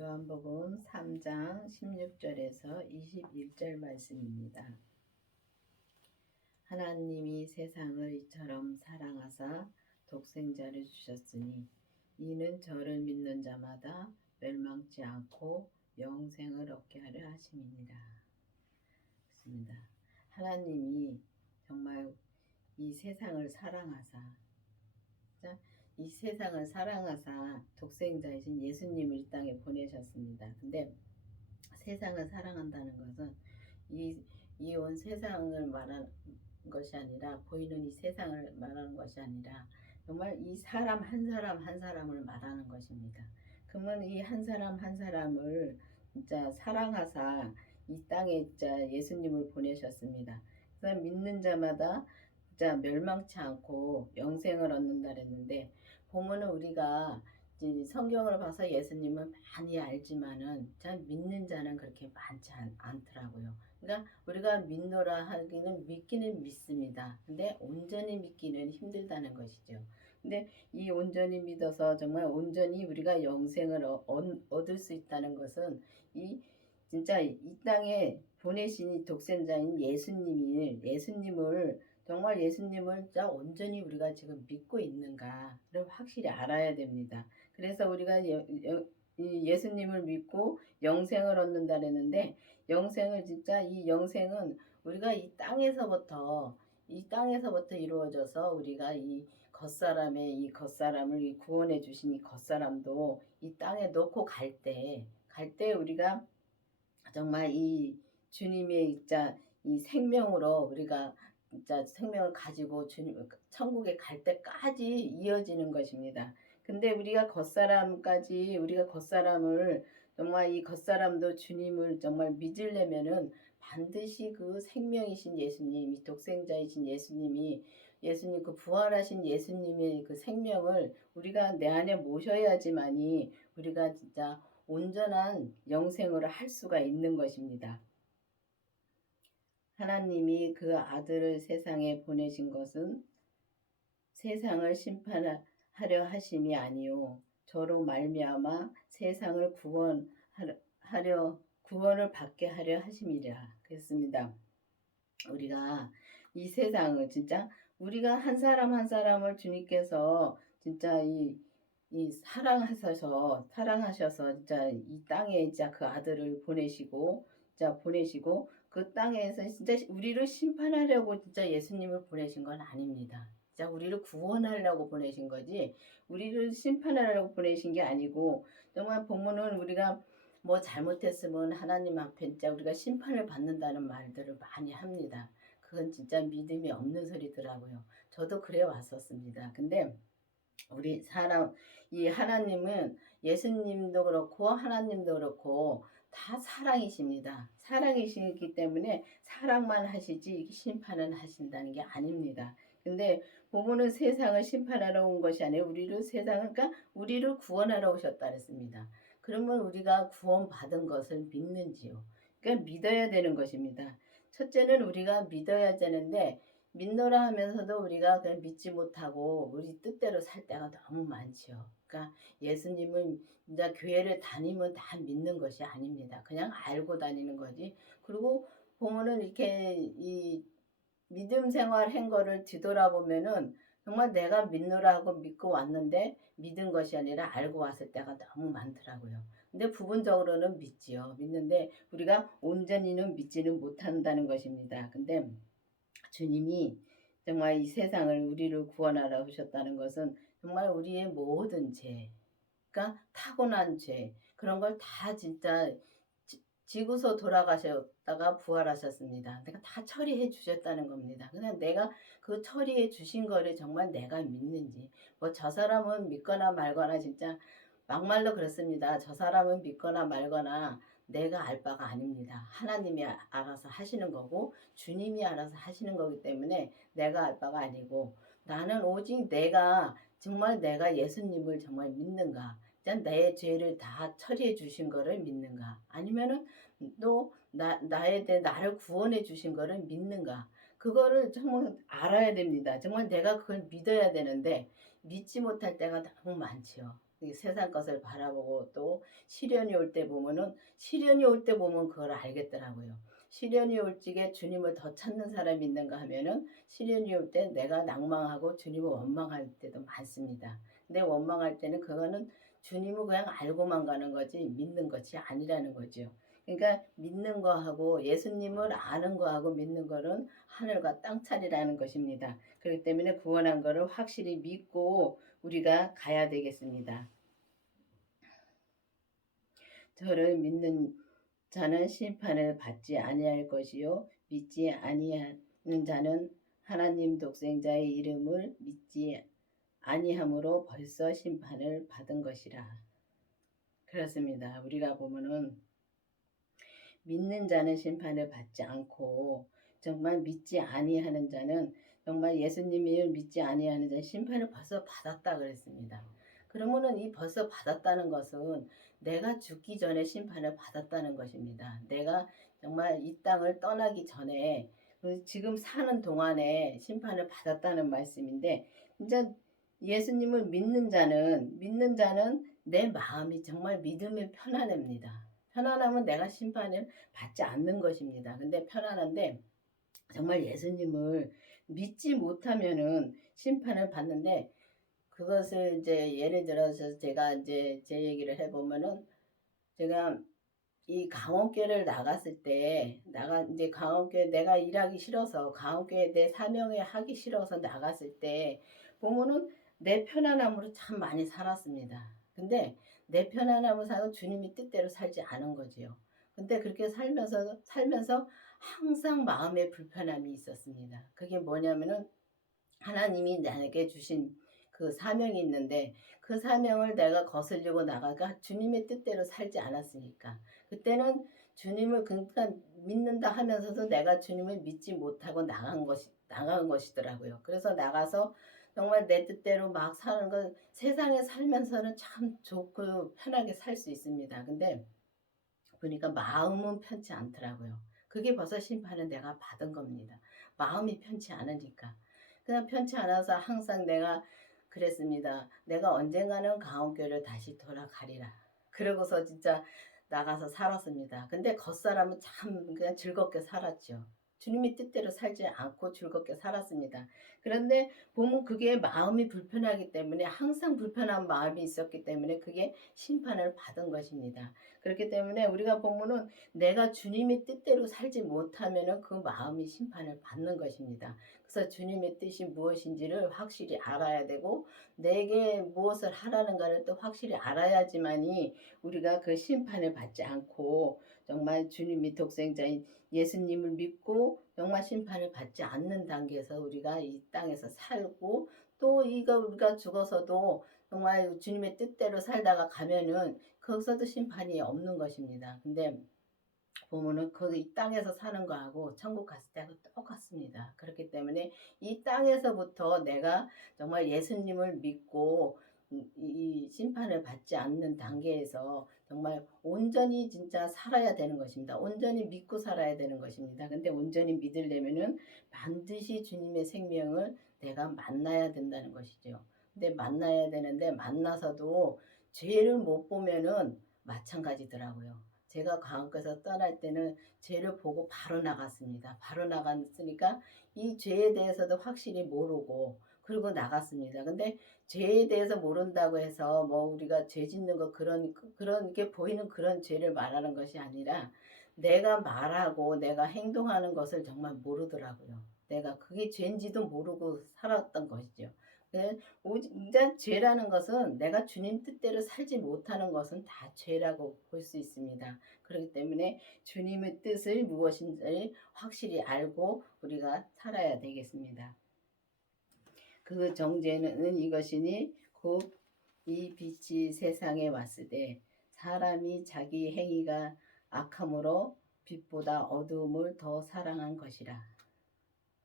요한복음 3장 16절에서 21절 말씀입니다. 하나님이 세상을 이처럼 사랑하사 독생자를 주셨으니 이는 저를 믿는 자마다 멸망치 않고 영생을 얻게 하려 하심이니라. 그렇습니다. 하나님이 정말 이 세상을 사랑하사 이 세상을 사랑하사 독생자이신 예수님을 이 땅에 보내셨습니다. 근데 세상을 사랑한다는 것은 이 온 세상을 말하는 것이 아니라 보이는 이 세상을 말하는 것이 아니라 정말 이 사람 한 사람 한 사람을 말하는 것입니다. 그러면 이 한 사람 한 사람을 진짜 사랑하사 이 땅에 진짜 예수님을 보내셨습니다. 그래서 믿는 자마다 진짜 멸망치 않고 영생을 얻는다 그랬는데 보면은 우리가 성경을 봐서 예수님은 많이 알지만은 참 믿는 자는 그렇게 많지 않더라고요. 그러니까 우리가 믿노라 하기는 믿기는 믿습니다. 근데 온전히 믿기는 힘들다는 것이죠. 근데 이 온전히 믿어서 정말 온전히 우리가 영생을 얻을 수 있다는 것은 진짜 이 땅에 보내신 이 독생자인 예수님을 정말 예수님을 진짜 온전히 우리가 지금 믿고 있는가를 확실히 알아야 됩니다. 그래서 우리가 예수님을 믿고 영생을 얻는다 그랬는데 영생을 진짜 이 영생은 우리가 이 땅에서부터 이루어져서 우리가 이 겉사람을 구원해 주신 이 겉사람도 이 땅에 놓고 갈 때 우리가 정말 이 주님의 진짜 이 생명으로 우리가 진짜 생명을 가지고 주님 천국에 갈 때까지 이어지는 것입니다. 근데 우리가 겉사람을 정말 이 겉사람도 주님을 정말 믿으려면은 반드시 그 생명이신 예수님, 이 독생자이신 예수님 그 부활하신 예수님의 그 생명을 우리가 내 안에 모셔야지만이 우리가 진짜 온전한 영생을 할 수가 있는 것입니다. 하나님이 그 아들을 세상에 보내신 것은 세상을 심판하려 하심이 아니요 저로 말미암아 세상을 구원을 받게 하려 하심이라 그랬습니다. 우리가 이 세상을 진짜 우리가 한 사람 한 사람을 주님께서 진짜 사랑하셔서 진짜 이 땅에 진짜 그 아들을 보내시고 그 땅에서 진짜 우리를 심판하려고 진짜 예수님을 보내신 건 아닙니다. 진짜 우리를 구원하려고 보내신 거지 우리를 심판하려고 보내신 게 아니고 정말 보면은 우리가 뭐 잘못했으면 하나님 앞에 진짜 우리가 심판을 받는다는 말들을 많이 합니다. 그건 진짜 믿음이 없는 소리더라고요. 저도 그래 왔었습니다. 근데 이 하나님은 예수님도 그렇고 하나님도 그렇고 다 사랑이십니다. 사랑이시기 때문에 사랑만 하시지 심판은 하신다는 게 아닙니다. 근데 부모는 세상을 심판하러 온 것이 아니라 그러니까 우리를 구원하러 오셨다 그랬습니다. 그러면 우리가 구원받은 것을 믿는지요? 그러니까 믿어야 되는 것입니다. 첫째는 우리가 믿어야 되는데 믿노라 하면서도 우리가 그냥 믿지 못하고 우리 뜻대로 살 때가 너무 많지요. 그러니까 예수님을 이제 교회를 다니면 다 믿는 것이 아닙니다. 그냥 알고 다니는 거지. 그리고 보면은 이렇게 이 믿음 생활 한 거를 뒤돌아보면은 정말 내가 믿노라 하고 믿고 왔는데 믿은 것이 아니라 알고 왔을 때가 너무 많더라고요. 근데 부분적으로는 믿지요. 믿는데 우리가 온전히는 믿지는 못한다는 것입니다. 근데 주님이 정말 이 세상을 우리를 구원하러 오셨다는 것은 정말 우리의 모든 죄, 그러니까 타고난 죄 그런 걸 다 진짜 지고서 돌아가셨다가 부활하셨습니다. 내가 다 처리해 주셨다는 겁니다. 그냥 내가 그 처리해 주신 거를 정말 내가 믿는지 뭐 저 사람은 믿거나 말거나 진짜 막말로 그렇습니다. 저 사람은 믿거나 말거나 내가 알 바가 아닙니다. 하나님이 알아서 하시는 거고 주님이 알아서 하시는 거기 때문에 내가 알 바가 아니고 나는 오직 정말 내가 예수님을 정말 믿는가 내 죄를 다 처리해 주신 거를 믿는가 아니면은 또 나에 대해 나를 구원해 주신 거를 믿는가 그거를 정말 알아야 됩니다. 정말 내가 그걸 믿어야 되는데 믿지 못할 때가 너무 많지요. 이 세상 것을 바라보고 또 시련이 올 때 보면은 시련이 올 때 보면 그걸 알겠더라고요. 시련이 올 적에 주님을 더 찾는 사람이 있는가 하면은 시련이 올 때 내가 낭망하고 주님을 원망할 때도 많습니다. 근데 원망할 때는 그거는 주님을 그냥 알고만 가는 거지 믿는 것이 아니라는 거죠. 그러니까 믿는 거하고 예수님을 아는 거하고 믿는 거는 하늘과 땅 차이라는 것입니다. 그렇기 때문에 구원한 거를 확실히 믿고 우리가 가야 되겠습니다. 저를 믿는 자는 심판을 받지 아니할 것이요 믿지 아니하는 자는 하나님 독생자의 이름을 믿지 아니함으로 벌써 심판을 받은 것이라. 그렇습니다. 우리가 보면은 믿는 자는 심판을 받지 않고 정말 믿지 아니하는 자는 정말 예수님을 믿지 아니하는 자는 심판을 벌써 받았다 그랬습니다. 그러면은 이 벌써 받았다는 것은 내가 죽기 전에 심판을 받았다는 것입니다. 내가 정말 이 땅을 떠나기 전에 지금 사는 동안에 심판을 받았다는 말씀인데 진짜 예수님을 믿는 자는 내 마음이 정말 믿음이 편안합니다. 편안하면 내가 심판을 받지 않는 것입니다. 근데 편안한데 정말 예수님을 믿지 못하면은 심판을 받는데 그것을 이제 예를 들어서 제가 이제 제 얘기를 해보면은 제가 이 강원교회를 나갔을 때 이제 강원교회 내가 일하기 싫어서 강원교회 내 사명에 하기 싫어서 나갔을 때 보면은 내 편안함으로 참 많이 살았습니다. 근데 내 편안함을 살고 주님이 뜻대로 살지 않은 거지요. 근데 그렇게 살면서 항상 마음에 불편함이 있었습니다. 그게 뭐냐면은 하나님이 나에게 주신 그 사명이 있는데 그 사명을 내가 거스르고 나가가 주님의 뜻대로 살지 않았으니까 그때는 주님을 그러니까 믿는다 하면서도 내가 주님을 믿지 못하고 나간 것이더라고요. 그래서 나가서 정말 내 뜻대로 막 사는 건 세상에 살면서는 참 좋고 편하게 살 수 있습니다. 근데 보니까 마음은 편치 않더라고요. 그게 벌써 심판은 내가 받은 겁니다. 마음이 편치 않으니까. 그냥 편치 않아서 항상 내가 그랬습니다. 내가 언젠가는 강원교회를 다시 돌아가리라. 그러고서 진짜 나가서 살았습니다. 근데 겉사람은 참 그냥 즐겁게 살았죠. 주님의 뜻대로 살지 않고 즐겁게 살았습니다. 그런데 보면 그게 마음이 불편하기 때문에 항상 불편한 마음이 있었기 때문에 그게 심판을 받은 것입니다. 그렇기 때문에 우리가 보면은 내가 주님의 뜻대로 살지 못하면은 그 마음이 심판을 받는 것입니다. 그래서 주님의 뜻이 무엇인지를 확실히 알아야 되고 내게 무엇을 하라는가를 또 확실히 알아야지만이 우리가 그 심판을 받지 않고 정말 주님이 독생자인 예수님을 믿고 정말 심판을 받지 않는 단계에서 우리가 이 땅에서 살고 또 이거 우리가 죽어서도 정말 주님의 뜻대로 살다가 가면은 거기서도 심판이 없는 것입니다. 근데 보면은 이 땅에서 사는 거하고 천국 갔을 때하고 똑같습니다. 그렇기 때문에 이 땅에서부터 내가 정말 예수님을 믿고 이 심판을 받지 않는 단계에서 정말 온전히 진짜 살아야 되는 것입니다. 온전히 믿고 살아야 되는 것입니다. 근데 온전히 믿으려면은 반드시 주님의 생명을 내가 만나야 된다는 것이죠. 근데 만나야 되는데 만나서도 죄를 못 보면은 마찬가지더라고요. 제가 강원에서 떠날 때는 죄를 보고 바로 나갔습니다. 바로 나갔으니까 이 죄에 대해서도 확실히 모르고 그리고 나갔습니다. 근데 죄에 대해서 모른다고 해서 뭐 우리가 죄 짓는 거 그런 게 보이는 그런 죄를 말하는 것이 아니라 내가 말하고 내가 행동하는 것을 정말 모르더라고요. 내가 그게 죄인지도 모르고 살았던 것이죠. 일단 죄라는 것은 내가 주님 뜻대로 살지 못하는 것은 다 죄라고 볼 수 있습니다. 그렇기 때문에 주님의 뜻을 무엇인지 확실히 알고 우리가 살아야 되겠습니다. 그 정죄는 이것이니 곧 이 빛이 세상에 왔을 때 사람이 자기 행위가 악함으로 빛보다 어두움을 더 사랑한 것이라.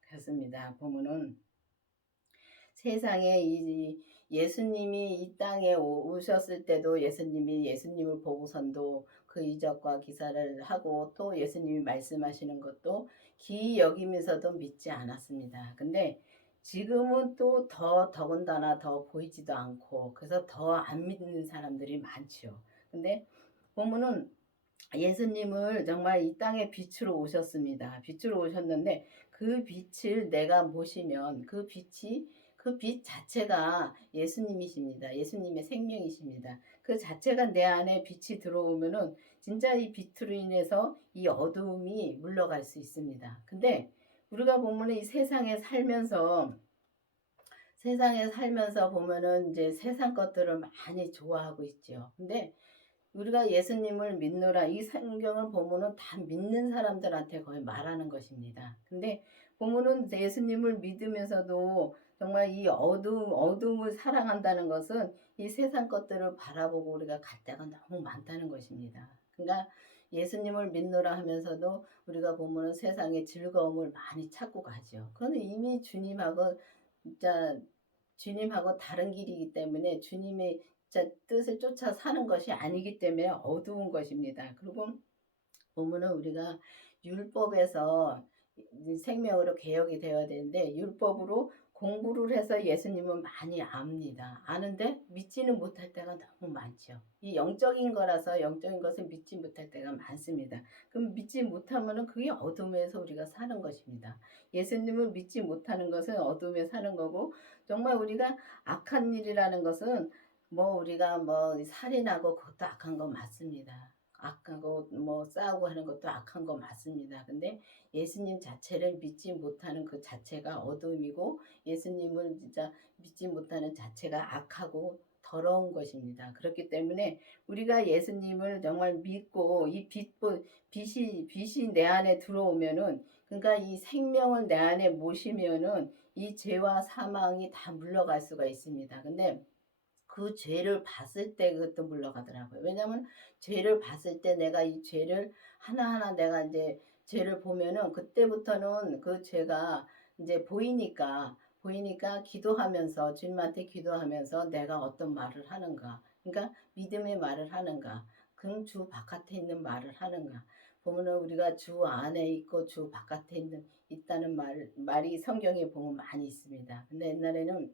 그렇습니다. 보면은 세상에 예수님이 이 땅에 오셨을 때도 예수님을 보고선도 그 이적과 기사를 하고 또 예수님이 말씀하시는 것도 기이 여기면서도 믿지 않았습니다. 근데 지금은 또 더군다나 더 보이지도 않고 그래서 더 안 믿는 사람들이 많죠. 근데 보면은 예수님을 정말 이 땅에 빛으로 오셨습니다. 빛으로 오셨는데 그 빛을 내가 모시면 그 빛 자체가 예수님이십니다. 예수님의 생명이십니다. 그 자체가 내 안에 빛이 들어오면은 진짜 이 빛으로 인해서 이 어두움이 물러갈 수 있습니다. 근데 우리가 보면은 이 세상에 살면서 보면은 이제 세상 것들을 많이 좋아하고 있죠. 근데 우리가 예수님을 믿노라 이 성경을 보면은 다 믿는 사람들한테 거의 말하는 것입니다. 근데 보면은 예수님을 믿으면서도 정말 이 어둠을 사랑한다는 것은 이 세상 것들을 바라보고 우리가 갈 때가 너무 많다는 것입니다. 그러니까 예수님을 믿노라 하면서도 우리가 보면은 세상의 즐거움을 많이 찾고 가죠. 그건 이미 진짜 주님하고 다른 길이기 때문에 주님의 진짜 뜻을 쫓아 사는 것이 아니기 때문에 어두운 것입니다. 그리고 보면은 우리가 율법에서 생명으로 개혁이 되어야 되는데 율법으로 공부를 해서 예수님은 많이 압니다. 아는데 믿지는 못할 때가 너무 많죠. 이 영적인 거라서 영적인 것을 믿지 못할 때가 많습니다. 그럼 믿지 못하면은 그게 어둠에서 우리가 사는 것입니다. 예수님을 믿지 못하는 것은 어둠에 사는 거고 정말 우리가 악한 일이라는 것은 뭐 우리가 뭐 살인하고 그것도 악한 거 맞습니다. 악하고 뭐 싸우고 하는 것도 악한 거 맞습니다. 근데 예수님 자체를 믿지 못하는 그 자체가 어둠이고 예수님을 진짜 믿지 못하는 자체가 악하고 더러운 것입니다. 그렇기 때문에 우리가 예수님을 정말 믿고 이 빛이 내 안에 들어오면은 그러니까 이 생명을 내 안에 모시면은 이 죄와 사망이 다 물러갈 수가 있습니다. 근데 그 죄를 봤을 때 그것도 물러가더라고요. 왜냐하면 죄를 봤을 때 내가 이 죄를 하나하나 내가 이제 죄를 보면은 그때부터는 그 죄가 이제 보이니까 기도하면서 주님한테 기도하면서 내가 어떤 말을 하는가. 그러니까 믿음의 말을 하는가. 그럼 주 바깥에 있는 말을 하는가. 보면은 우리가 주 안에 있고 주 바깥에 있다는 말이 성경에 보면 많이 있습니다. 근데 옛날에는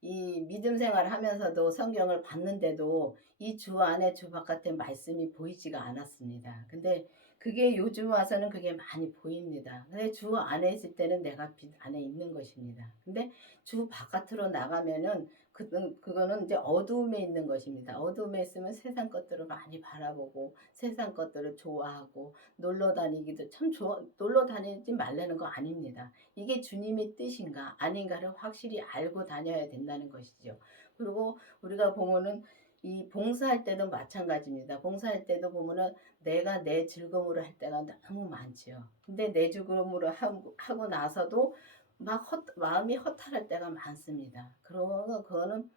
이 믿음 생활을 하면서도 성경을 봤는데도 이 주 안에 주 바깥에 말씀이 보이지가 않았습니다. 근데 그게 요즘 와서는 그게 많이 보입니다. 근데 주 안에 있을 때는 내가 빛 안에 있는 것입니다. 근데 주 바깥으로 나가면은 그거는 이제 어두움에 있는 것입니다. 어두움에 있으면 세상 것들을 많이 바라보고 세상 것들을 좋아하고 놀러 다니기도 참 좋아, 놀러 다니지 말라는 거 아닙니다. 이게 주님의 뜻인가 아닌가를 확실히 알고 다녀야 된다는 것이죠. 그리고 우리가 보면은 이 봉사할 때도 마찬가지입니다. 봉사할 때도 보면은 내가 내 즐거움으로 할 때가 너무 많지요. 근데 내 즐거움으로 하고 나서도 마음이 허탈할 때가 많습니다. 그러고 그거는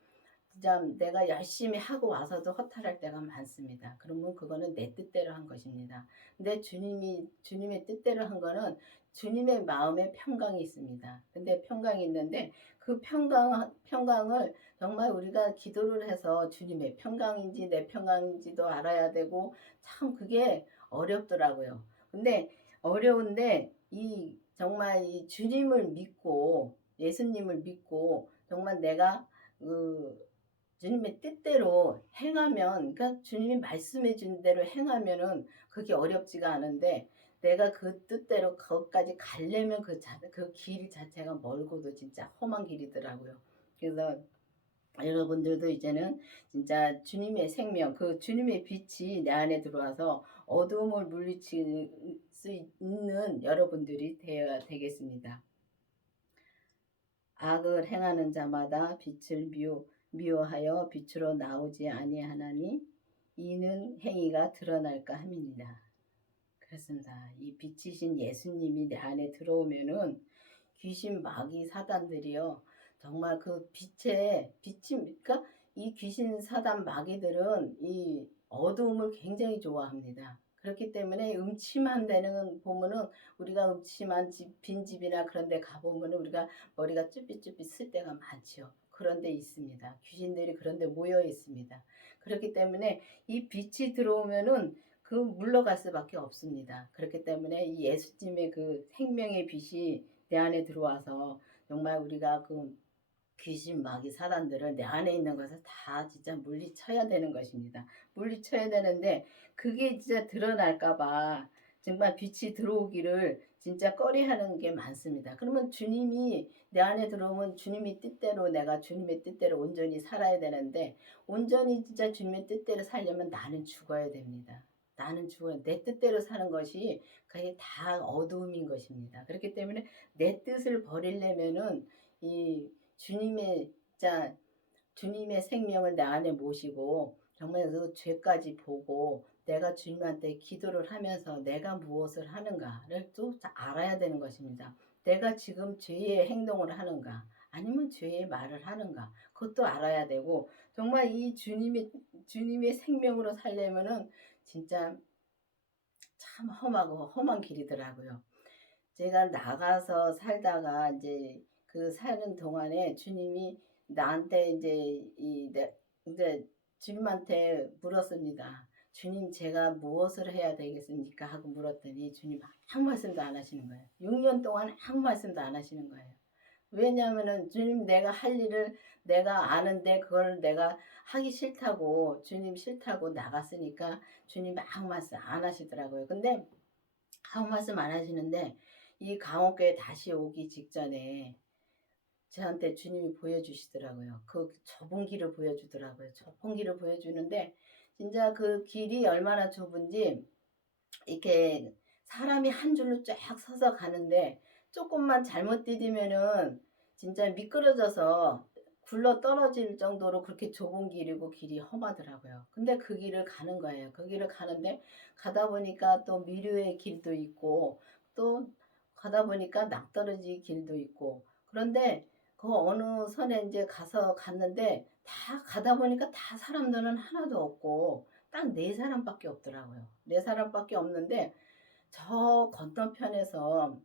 진짜 내가 열심히 하고 와서도 허탈할 때가 많습니다. 그러면 그거는 내 뜻대로 한 것입니다. 근데 주님의 뜻대로 한 거는 주님의 마음에 평강이 있습니다. 근데 평강이 있는데 그 평강을 정말 우리가 기도를 해서 주님의 평강인지 내 평강인지도 알아야 되고 참 그게 어렵더라고요. 근데 어려운데 이 정말 이 주님을 믿고 예수님을 믿고 정말 내가 그 주님의 뜻대로 행하면 그러니까 주님이 말씀해 준 대로 행하면은 그게 어렵지가 않은데 내가 그 뜻대로 거기까지 가려면 그 길 자체가 멀고도 진짜 험한 길이더라고요. 그래서 여러분들도 이제는 진짜 주님의 생명, 그 주님의 빛이 내 안에 들어와서 어두움을 물리칠 수 있는 여러분들이 되어야 되겠습니다. 악을 행하는 자마다 빛을 미워하여 빛으로 나오지 아니하나니 이는 행위가 드러날까 함이니라. 그렇습니다. 이 빛이신 예수님이 내 안에 들어오면은 귀신 마귀 사단들이요 정말 그 빛이 그러니까 이 귀신 사단 마귀들은 이 어두움을 굉장히 좋아합니다. 그렇기 때문에 음침한 데는 보면은 우리가 음침한 빈 집이나 그런 데 가보면은 우리가 머리가 쭈삣쭈삣 쓸 때가 많죠. 그런 데 있습니다. 귀신들이 그런 데 모여 있습니다. 그렇기 때문에 이 빛이 들어오면은 그 물러갈 수밖에 없습니다. 그렇기 때문에 이 예수님의 그 생명의 빛이 내 안에 들어와서 정말 우리가 그 귀신 마귀 사단들을 내 안에 있는 것을 다 진짜 물리쳐야 되는 것입니다. 물리쳐야 되는데 그게 진짜 드러날까 봐 정말 빛이 들어오기를 진짜 꺼려하는 게 많습니다. 그러면 주님이 내 안에 들어오면 주님의 뜻대로 내가 주님의 뜻대로 온전히 살아야 되는데 온전히 진짜 주님의 뜻대로 살려면 나는 죽어야 됩니다. 나는 죽어야 내 뜻대로 사는 것이 그게 다 어두움인 것입니다. 그렇기 때문에 내 뜻을 버리려면은 이 주님의 자 주님의 생명을 내 안에 모시고 정말 그 죄까지 보고 내가 주님한테 기도를 하면서 내가 무엇을 하는가를 또 알아야 되는 것입니다. 내가 지금 죄의 행동을 하는가 아니면 죄의 말을 하는가 그것도 알아야 되고 정말 이 주님의 생명으로 살려면은 진짜 참 험하고 험한 길이더라고요. 제가 나가서 살다가 이제 그 사는 동안에 주님이 나한테 이제 주님한테 물었습니다. "주님 제가 무엇을 해야 되겠습니까?" 하고 물었더니 주님 아무 말씀도 안 하시는 거예요. 6년 동안 아무 말씀도 안 하시는 거예요. 왜냐하면은 주님 내가 할 일을 내가 아는데 그걸 내가 하기 싫다고 주님 싫다고 나갔으니까 주님 아무 말씀 안 하시더라고요. 근데 아무 말씀 안 하시는데 이 강옥교에 다시 오기 직전에 저한테 주님이 보여주시더라고요. 그 좁은 길을 보여주더라고요. 좁은 길을 보여주는데 진짜 그 길이 얼마나 좁은지 이렇게 사람이 한 줄로 쫙 서서 가는데 조금만 잘못 디디면은 진짜 미끄러져서 굴러 떨어질 정도로 그렇게 좁은 길이고 길이 험하더라고요. 근데 그 길을 가는 거예요. 그 길을 가는데 가다 보니까 또 미류의 길도 있고 또 가다 보니까 낭떠러지 길도 있고 그런데 그 어느 선에 이제 가서 갔는데 다 가다 보니까 다 사람들은 하나도 없고 딱 네 사람밖에 없더라고요. 네 사람밖에 없는데 저 건너편에서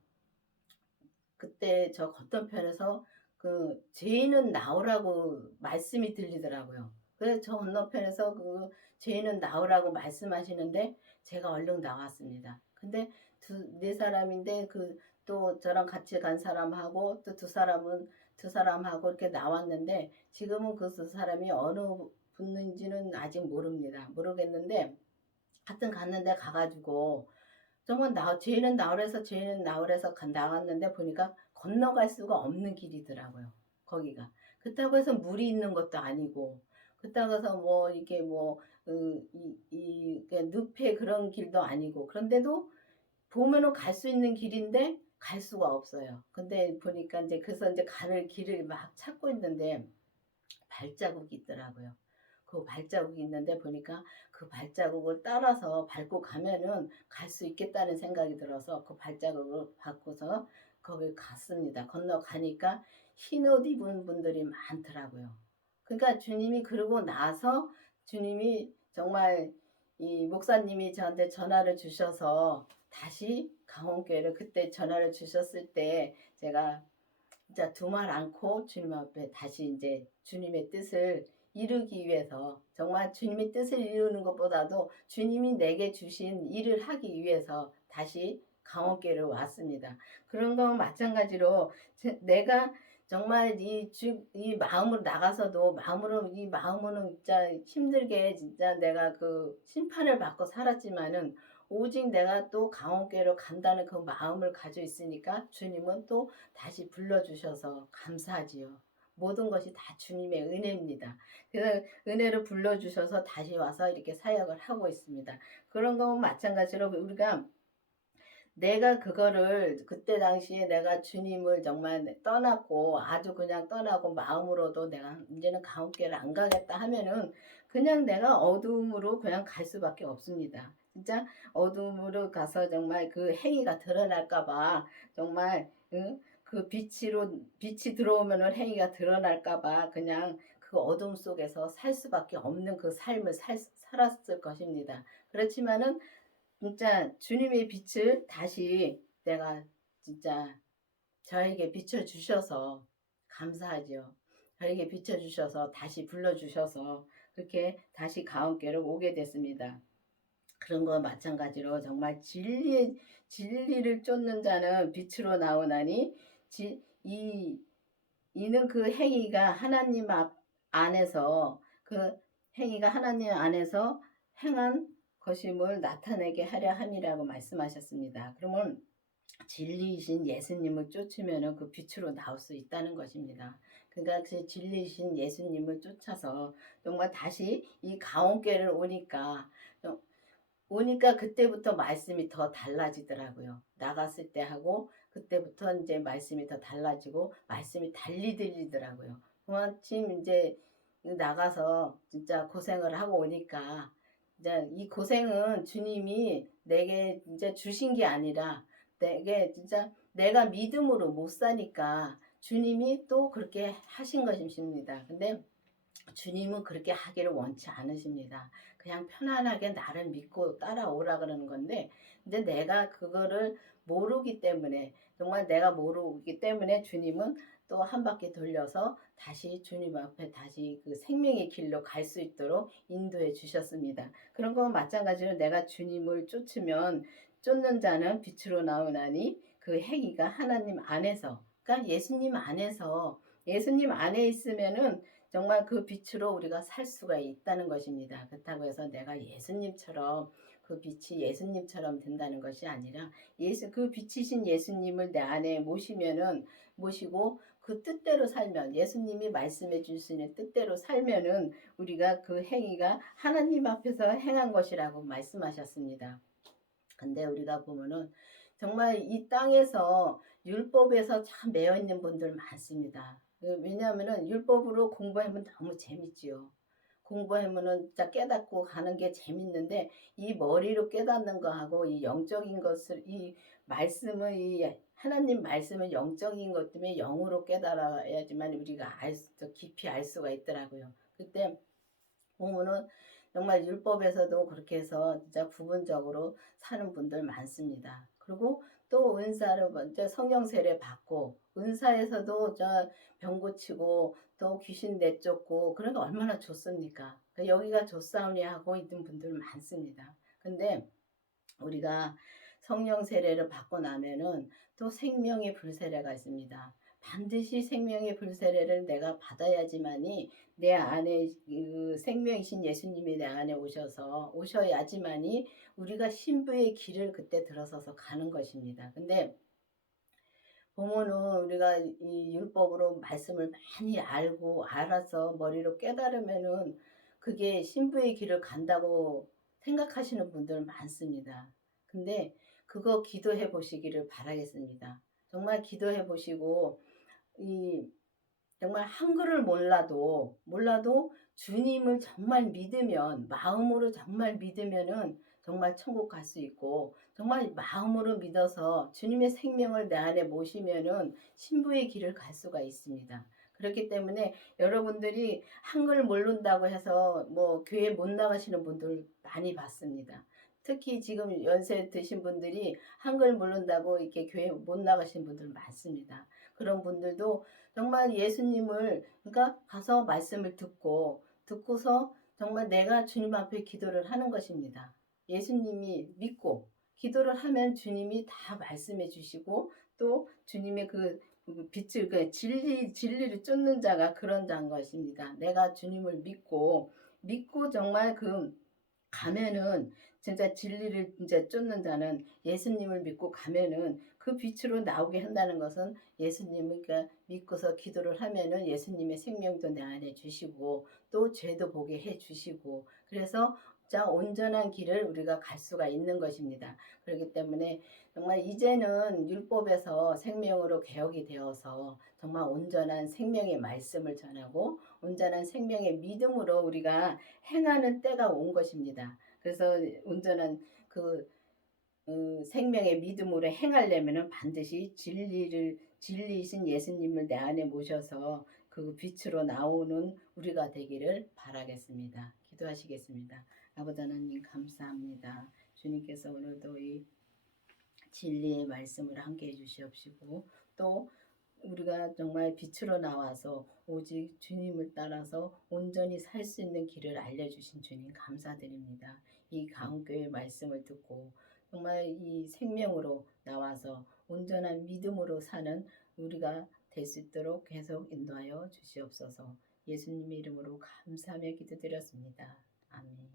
그때 저 건너편에서 그 죄인은 나오라고 말씀이 들리더라고요. 그래서 저 건너편에서 그 죄인은 나오라고 말씀하시는데 제가 얼른 나왔습니다. 근데 네 사람인데 그 또 저랑 같이 간 사람하고 또 두 사람하고 이렇게 나왔는데 지금은 그 두 사람이 어느 분인지는 아직 모릅니다. 모르겠는데 하여튼 갔는데 가가지고 정말 죄인은 나오래서 나갔는데 보니까 건너갈 수가 없는 길이더라고요. 거기가. 그렇다고 해서 물이 있는 것도 아니고 그렇다고 해서 뭐 이게 뭐 늪에 그런 길도 아니고 그런데도 보면은 갈 수 있는 길인데 갈 수가 없어요. 근데 보니까 이제 그래서 이제 가는 길을 막 찾고 있는데 발자국이 있더라고요. 그 발자국이 있는데 보니까 그 발자국을 따라서 밟고 가면은 갈 수 있겠다는 생각이 들어서 그 발자국을 밟고서 거길 갔습니다. 건너가니까 흰 옷 입은 분들이 많더라고요. 그러니까 주님이 그러고 나서 주님이 정말 이 목사님이 저한테 전화를 주셔서 다시 강원교회를 그때 전화를 주셨을 때 제가 진짜 두 말 않고 주님 앞에 다시 이제 주님의 뜻을 이루기 위해서 정말 주님의 뜻을 이루는 것보다도 주님이 내게 주신 일을 하기 위해서 다시 강원교회를 왔습니다. 그런 건 마찬가지로 내가 정말 이 마음으로 나가서도 이 마음으로는 진짜 힘들게 진짜 내가 그 심판을 받고 살았지만은 오직 내가 또 강원교회로 간다는 그 마음을 가지고 있으니까 주님은 또 다시 불러주셔서 감사하지요. 모든 것이 다 주님의 은혜입니다. 그래서 은혜로 불러주셔서 다시 와서 이렇게 사역을 하고 있습니다. 그런 건 마찬가지로 우리가 내가 그거를 그때 당시에 내가 주님을 정말 떠났고 아주 그냥 떠나고 마음으로도 내가 이제는 가옥교회를 안 가겠다 하면은 그냥 내가 어두움으로 그냥 갈 수밖에 없습니다. 진짜 어두움으로 가서 정말 그 행위가 드러날까 봐 정말 그 빛이 들어오면은 행위가 드러날까 봐 그냥 그 어둠 속에서 살 수밖에 없는 그 삶을 살았을 것입니다. 그렇지만은 진짜 주님의 빛을 다시 내가 진짜 저에게 비춰주셔서 감사하죠. 저에게 비춰주셔서 다시 불러주셔서 그렇게 다시 가운데로 오게 됐습니다. 그런 거 마찬가지로 정말 진리를 쫓는 자는 빛으로 나오나니 이 이는 그 행위가 하나님 안에서 그 행위가 하나님 안에서 행한 것임을 나타내게 하려 함이라고 말씀하셨습니다. 그러면 진리이신 예수님을 쫓으면 그 빛으로 나올 수 있다는 것입니다. 그러니까 그 진리이신 예수님을 쫓아서 정말 다시 이 가온교회를 오니까 그때부터 말씀이 더 달라지더라고요. 나갔을 때 하고 그때부터 이제 말씀이 더 달라지고 말씀이 달리 들리더라고요. 마침 이제 나가서 진짜 고생을 하고 오니까 이제 이 고생은 주님이 내게 이제 주신 게 아니라 내게 진짜 내가 믿음으로 못 사니까 주님이 또 그렇게 하신 것입니다. 근데 주님은 그렇게 하기를 원치 않으십니다. 그냥 편안하게 나를 믿고 따라오라 그러는 건데 이제 내가 그거를 모르기 때문에 정말 내가 모르기 때문에 주님은 또 한 바퀴 돌려서 다시 주님 앞에 다시 그 생명의 길로 갈 수 있도록 인도해 주셨습니다. 그런 건 마찬가지로 내가 주님을 쫓는 자는 빛으로 나오나니 그 행위가 하나님 안에서 그러니까 예수님 안에 있으면은 정말 그 빛으로 우리가 살 수가 있다는 것입니다. 그렇다고 해서 내가 예수님처럼 그 빛이 예수님처럼 된다는 것이 아니라 그 빛이신 예수님을 내 안에 모시고 그 뜻대로 살면 예수님이 말씀해 주시는 뜻대로 살면은 우리가 그 행위가 하나님 앞에서 행한 것이라고 말씀하셨습니다. 근데 우리가 보면은 정말 이 땅에서 율법에서 참 매여 있는 분들 많습니다. 왜냐하면은 율법으로 공부하면 너무 재밌지요. 공부하면은 진짜 깨닫고 가는 게 재밌는데 이 머리로 깨닫는 거하고 이 영적인 것을 이 말씀을 이 하나님 말씀은 영적인 것 때문에 영으로 깨달아야지만 우리가 깊이 알 수가 있더라고요. 그때 보면은 정말 율법에서도 그렇게 해서 진짜 부분적으로 사는 분들 많습니다. 그리고 또 은사를 먼저 성령 세례 받고 은사에서도 저 병 고치고 또 귀신 내쫓고 그러니까 얼마나 좋습니까? 그러니까 여기가 좋사오니 하고 있는 분들 많습니다. 근데 우리가 성령 세례를 받고 나면은 또 생명의 불세례가 있습니다. 반드시 생명의 불세례를 내가 받아야지만이 내 안에 그 생명이신 예수님이 내 안에 오셔야지만이 우리가 신부의 길을 그때 들어서서 가는 것입니다. 근데 보면은 우리가 이 율법으로 말씀을 많이 알아서 머리로 깨달으면은 그게 신부의 길을 간다고 생각하시는 분들 많습니다. 근데 그거 기도해 보시기를 바라겠습니다. 정말 기도해 보시고 이 정말 한글을 몰라도 주님을 정말 믿으면 마음으로 정말 믿으면은 정말 천국 갈 수 있고 정말 마음으로 믿어서 주님의 생명을 내 안에 모시면은 신부의 길을 갈 수가 있습니다. 그렇기 때문에 여러분들이 한글 모른다고 해서 뭐 교회 못 나가시는 분들 많이 봤습니다. 특히 지금 연세 드신 분들이 한글 모른다고 이렇게 교회 못 나가시는 분들 많습니다. 그런 분들도 정말 예수님을 그러니까 가서 말씀을 듣고서 정말 내가 주님 앞에 기도를 하는 것입니다. 예수님이 믿고 기도를 하면 주님이 다 말씀해 주시고 또 주님의 그 빛을 그 진리를 쫓는 자가 그런 자인 것입니다. 내가 주님을 믿고 정말 가면은 진짜 진리를 이제 쫓는 자는 예수님을 믿고 가면은 그 빛으로 나오게 한다는 것은 예수님을 그러니까 믿고서 기도를 하면은 예수님의 생명도 내 안에 주시고 또 죄도 보게 해 주시고 그래서 자 온전한 길을 우리가 갈 수가 있는 것입니다. 그렇기 때문에 정말 이제는 율법에서 생명으로 개혁이 되어서 정말 온전한 생명의 말씀을 전하고 온전한 생명의 믿음으로 우리가 행하는 때가 온 것입니다. 그래서 온전한 생명의 믿음으로 행하려면은 반드시 진리이신 예수님을 내 안에 모셔서 그 빛으로 나오는 우리가 되기를 바라겠습니다. 기도하시겠습니다. 아버지 하나님 감사합니다. 주님께서 오늘도 이 진리의 말씀을 함께 해주시옵시고 또 우리가 정말 빛으로 나와서 오직 주님을 따라서 온전히 살 수 있는 길을 알려주신 주님 감사드립니다. 이 가운교회 말씀을 듣고 정말 이 생명으로 나와서 온전한 믿음으로 사는 우리가 될 수 있도록 계속 인도하여 주시옵소서. 예수님의 이름으로 감사하며 기도드렸습니다. 아멘.